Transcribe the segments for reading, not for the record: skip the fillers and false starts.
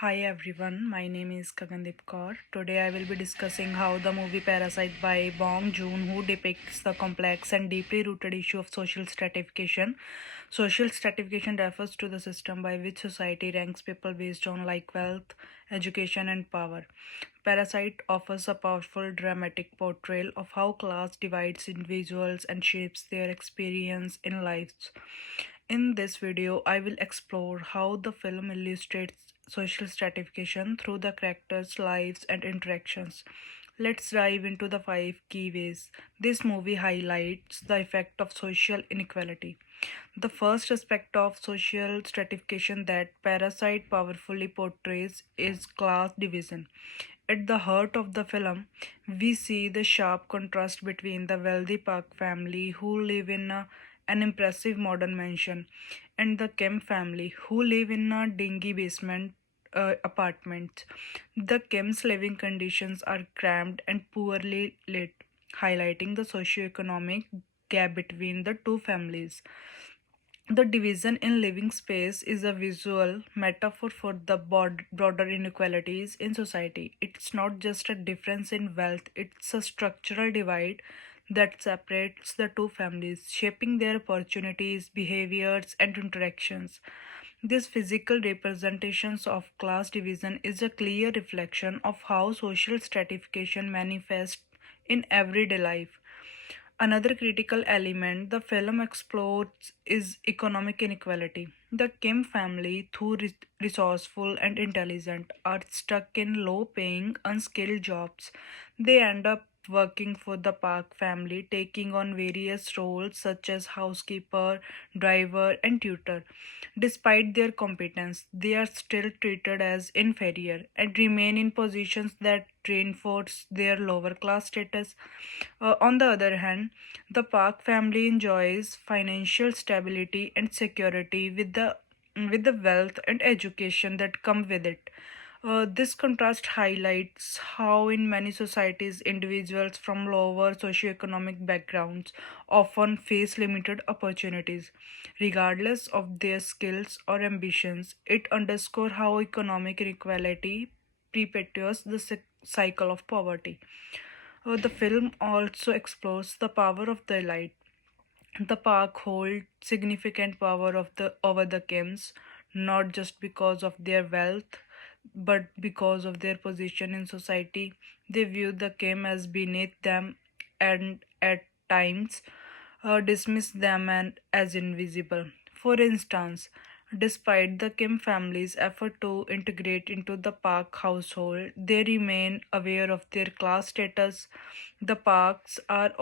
Hi everyone, my name is Gagandip Kaur. Today I will be discussing how the movie Parasite by Bong Joon-ho depicts the complex and deeply rooted issue of social stratification. Social stratification refers to the system by which society ranks people based on like wealth, education and power. Parasite offers a powerful dramatic portrayal of how class divides individuals and shapes their experience in life. In this video, I will explore how the film illustrates social stratification through the characters' lives and interactions. Let's dive into the five key ways this movie highlights the effect of social inequality. The first aspect of social stratification that Parasite powerfully portrays is class division. At the heart of the film, we see the sharp contrast between the wealthy Park family who live in an impressive modern mansion and the Kim family who live in a dingy basement apartment. The Kim's living conditions are cramped and poorly lit, highlighting the socio-economic gap between the two families. The division in living space is a visual metaphor for the broader inequalities in society. It's not just a difference in wealth, it's a structural divide that separates the two families, shaping their opportunities, behaviors, and interactions. This physical representations of class division is a clear reflection of how social stratification manifests in everyday life. Another critical element the film explores is economic inequality. The Kim family, though resourceful and intelligent, are stuck in low paying, unskilled jobs. They end up working for the Park family, taking on various roles such as housekeeper, driver, and tutor. Despite their competence, they are still treated as inferior and remain in positions that reinforce their lower class status. On the other hand, the Park family enjoys financial stability and security with the wealth and education that come with it. This contrast highlights how, in many societies, individuals from lower socioeconomic backgrounds often face limited opportunities, regardless of their skills or ambitions. It underscores how economic inequality perpetuates the cycle of poverty. The film also explores the power of the elite. The park holds significant power of the over the Kims, not just because of their wealth, but because of their position in society. They view the Kim as beneath them and at times dismiss them and as invisible. For instance, despite the Kim family's effort to integrate into the Park household, they remain aware of their class status. The Parks are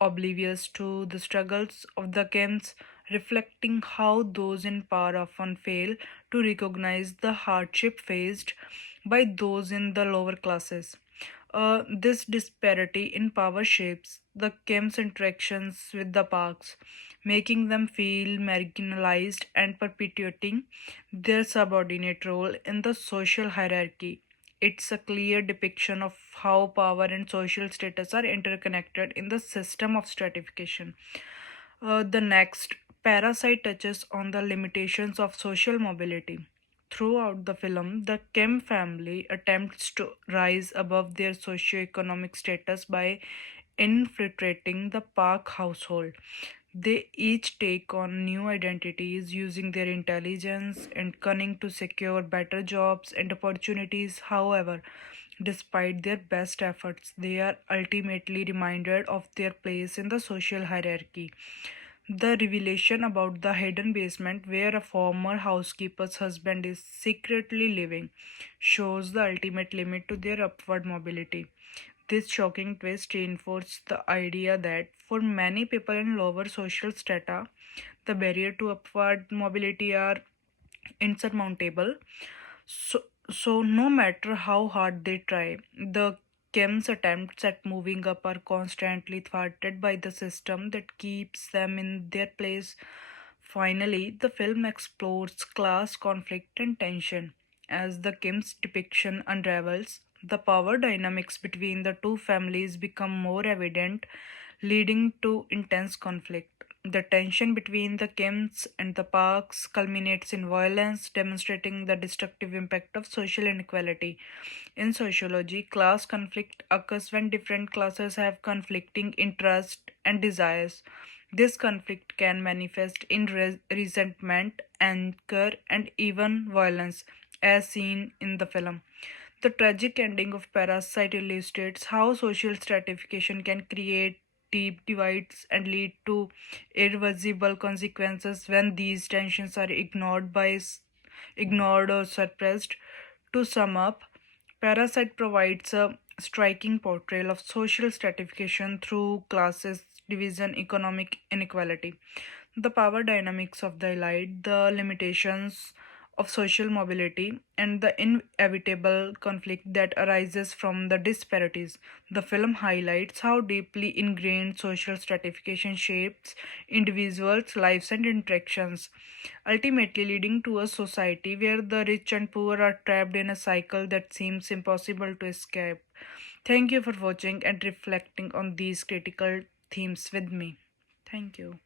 oblivious to the struggles of the Kims, reflecting how those in power often fail to recognize the hardship faced by those in the lower classes. This disparity in power shapes the Kim's interactions with the Parks, making them feel marginalized and perpetuating their subordinate role in the social hierarchy. It's a clear depiction of how power and social status are interconnected in the system of stratification. The next, Parasite touches on the limitations of social mobility. Throughout the film, the Kim family attempts to rise above their socio-economic status by infiltrating the Park household. They each take on new identities using their intelligence and cunning to secure better jobs and opportunities. However, despite their best efforts, they are ultimately reminded of their place in the social hierarchy. The revelation about the hidden basement where a former housekeeper's husband is secretly living shows the ultimate limit to their upward mobility. This shocking twist reinforces the idea that for many people in lower social strata, the barrier to upward mobility are insurmountable. So no matter how hard they try, the Kim's attempts at moving up are constantly thwarted by the system that keeps them in their place. Finally, the film explores class conflict and tension. As the Kim's depiction unravels, the power dynamics between the two families become more evident, leading to intense conflict. The tension between the Kims and the Parks culminates in violence, demonstrating the destructive impact of social inequality. In sociology, class conflict occurs when different classes have conflicting interests and desires. This conflict can manifest in resentment, anger, and even violence, as seen in the film. The tragic ending of Parasite illustrates how social stratification can create deep divides and lead to irreversible consequences when these tensions are ignored or suppressed. To sum up, Parasite provides a striking portrayal of social stratification through classes, division, economic inequality, the power dynamics of the elite, the limitations of social mobility, and the inevitable conflict that arises from the disparities. The film highlights how deeply ingrained social stratification shapes individuals' lives and interactions, ultimately leading to a society where the rich and poor are trapped in a cycle that seems impossible to escape. Thank you for watching and reflecting on these critical themes with me. Thank you.